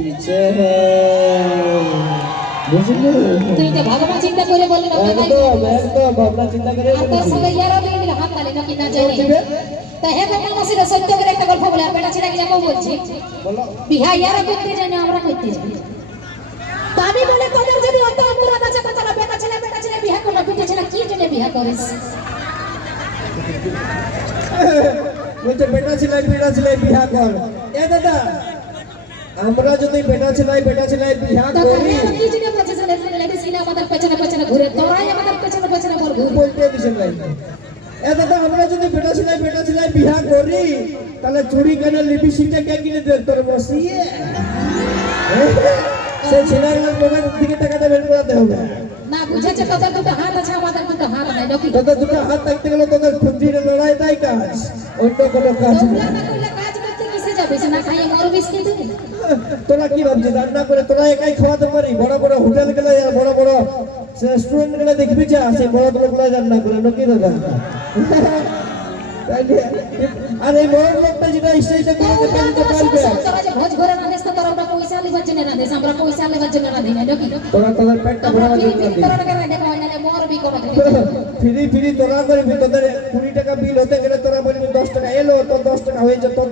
পিছে বুঝলি? তুই তো ভাবনা চিন্তা করে বলে না একদম একদম ভাবনা চিন্তা করে আর তার সঙ্গে ইয়ারা দিয়ে দিলে হাত তালে নাকি না জানি। তা হে গোপাল মাসিরা সত্য করে একটা গল্প বলে আর বেটা ছেলেকে যাব বলছি। বিহা ইয়ারা করতে জানি আমরা করতে জানি। তা আমি ছেলে বেটা কর। এ দাদা আমরা যদি বেটা ছেলে বেটা ছেলে বিয়া করি আমাদের পেছনে পেছনে ঘুরে তোরাই আমাদের পেছনে পেছনে বলতে দিছেন নাই এ দাদা আমরা যদি বেটা ছেলে বেটা ছেলে বিয়া করি তাহলে চুরি কেন লিপস্টিকটা কে কিনে দেন তোর বসিয়ে সে ছেলেগুলোর মনের দিকে টাকাটা বের করাতে হবে। না বুঝেছে তোদের দুটো হাত আছে আমাদের দুটো হাত নাই নাকি তোদের দুটো হাত থাকতে গেলে তোদের খুঁজির লড়াইটাই কাজ। অন্য কোনো কাজ না তোরা কি ভাবছিস? রান্না করে তোরা একাই খাওয়াতে পারি? বড় বড় হোটেল গেলে আর বড় বড় রেস্টুরেন্ট গেলে দেখবি যা সে বড় বড়গুলো রান্না করে নাকি দাদা আর এই বড় লোকটা যেটা স্টেজে করে তো পারবে? ভোজ ঘরে তো তোরা ওটা পয়সা লিবার জন্য রাঁধিস আমরা পয়সা লিবার জন্য না নাকি তোরা তোদের পেটটা ভরা তোরা টাকা মরবি কোনো ফ্রি ফ্রি তোরা তোদের কুড়ি টাকা বিল হতে গেলে তোরা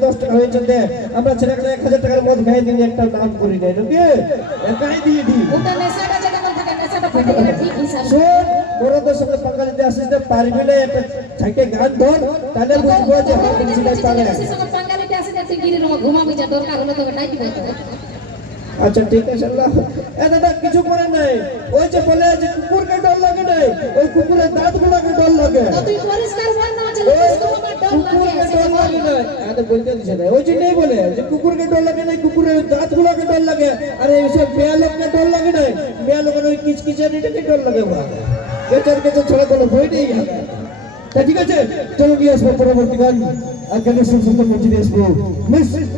দশ টাকা হয়েছে দে আমরা ছেলেগুলো এক হাজার টাকার মদ খাই দিই একটা দাম করি নাই নাকি একাই দিয়ে দিই। বড়দের সঙ্গে পাঙ্গা দিতে আসিস না পারবি না একটা থাকে গান ধর তাহলে বুঝব যে বলছিলাম তাহলে বাঙালিতে আসে যাচ্ছে গিরির রুমে ঘুমাবি যা দরকার হলে তোকে ডাকি আচ্ছা ঠিক আছে আল্লাহ। এ দাদা কিছু করে নাই। ওই যে বলে যে কুকুরকে ডর লাগে নাই ওই কুকুরের দাঁত গুলাকে ডর লাগে। তুই পরিষ্কার না বলতে দিছে না। ওই জন্যই বলে যে কুকুরকে ডর লাগে না কুকুরের দাঁত গুলাকে ডর লাগে, আর এইসব মেয়া লোককে ডর লাগে না মেয়া লোকের ওই কিচকিচানিটাকে ডর লাগে বেচার কেচার ছড়া কোনো ভয় নেই তা ঠিক আছে, চলো নিয়ে আসব পরবর্তী গান আর গানের সুস্থ পৌঁছে নিয়ে আসব।